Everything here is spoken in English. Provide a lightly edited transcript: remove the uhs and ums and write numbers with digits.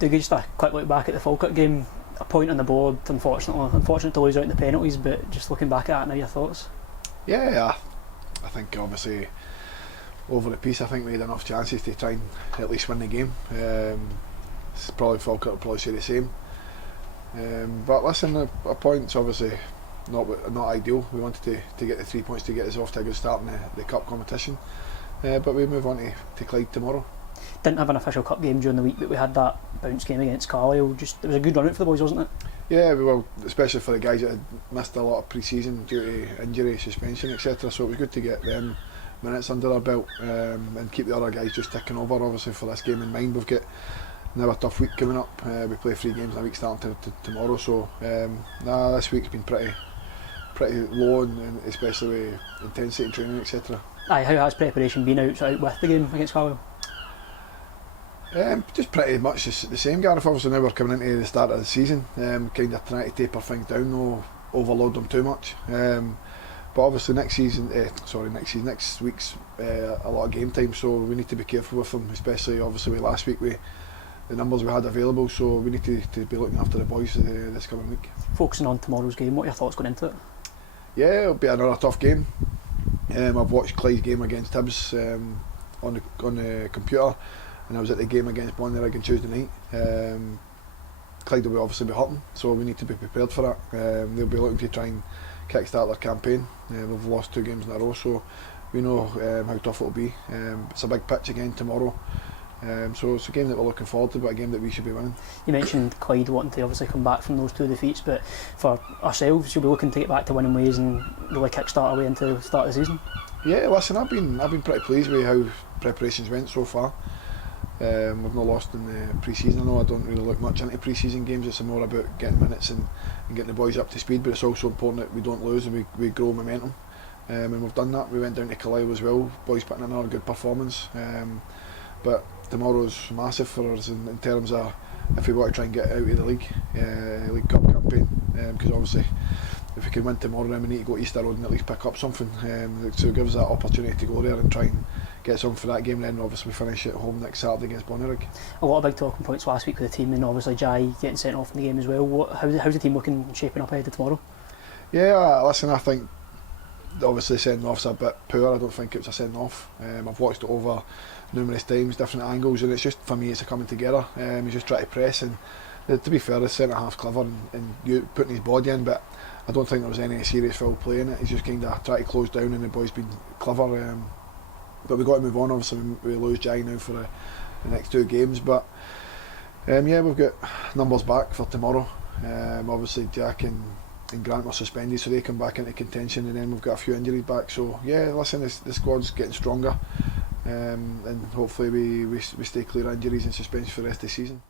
Dougie, just a quick look back at the Falkirk game. A point on the board, unfortunate to lose out in the penalties, but just looking back at it now, your thoughts? Yeah, I think obviously over the piece, I think we had enough chances to try and at least win the game. Probably Falkirk will probably say the same. But listen, a point's obviously not ideal. We wanted to get the 3 points to get us off to a good start in the cup competition. But we move on to Clyde tomorrow. Didn't have an official cup game during the week, but we had that bounce game against Carlisle. It was a good run out for the boys, wasn't it? Yeah, well, especially for the guys that had missed a lot of pre-season due to injury, suspension, etc. So it was good to get them minutes under our belt and keep the other guys just ticking over. Obviously, for this game in mind, we've got another tough week coming up. We play 3 games in a week starting tomorrow. So this week's been pretty low, and especially with intensity and training, etc. Aye, how has preparation been out with the game against Carlisle? Just pretty much the same, Gareth. Obviously now we're coming into the start of the season, kind of trying to taper things down, no overload them too much. But obviously next week's a lot of game time, so we need to be careful with them, especially obviously with last week with the numbers we had available, so we need to be looking after the boys this coming week. Focusing on tomorrow's game, what are your thoughts going into it? Yeah, it'll be another tough game. I've watched Clyde's game against Hibs on the computer, and I was at the game against Bonnyrigg on Tuesday night. Clyde will obviously be hurting, so we need to be prepared for that. They'll be looking to try and kick-start their campaign. They've lost 2 games in a row, so we know how tough it'll be. It's a big pitch again tomorrow, so it's a game that we're looking forward to, but a game that we should be winning. You mentioned Clyde wanting to obviously come back from those 2 defeats, but for ourselves, you'll be looking to get back to winning ways and really kick-start our way into the start of the season. Yeah, listen, I've been pretty pleased with how preparations went so far. We've not lost in the pre-season. I know I don't really look much into pre-season games. It's more about getting minutes and getting the boys up to speed, but it's also important that we don't lose and we grow momentum, and we've done that. We went down to Clyde as well, boys putting in another good performance, but tomorrow's massive for us in terms of if we want to try and get out of the League Cup campaign, because obviously if we can win tomorrow, then we need to go to Easter Road and at least pick up something, so it gives us that opportunity to go there and try and get something for that game. Then obviously we finish at home next Saturday against Bonnyrigg. A lot of big talking points last week with the team, and obviously Jai getting sent off in the game as well. How's the team looking, shaping up ahead of tomorrow? Yeah, listen, I think obviously sending off's a bit poor. I don't think it was a send off. I've watched it over numerous times, different angles, and it's just, for me, it's a coming together. He's just trying to press, and to be fair, the centre half's clever and putting his body in, but I don't think there was any serious foul play in it. He's just kind of tried to close down, and the boy's been clever. But we've got to move on. Obviously we lose Jai now for the next 2 games, but yeah, we've got numbers back for tomorrow. Obviously Jack and Grant were suspended, so they come back into contention, and then we've got a few injuries back. So yeah, listen, the squad's getting stronger, and hopefully we stay clear of injuries and suspension for the rest of the season.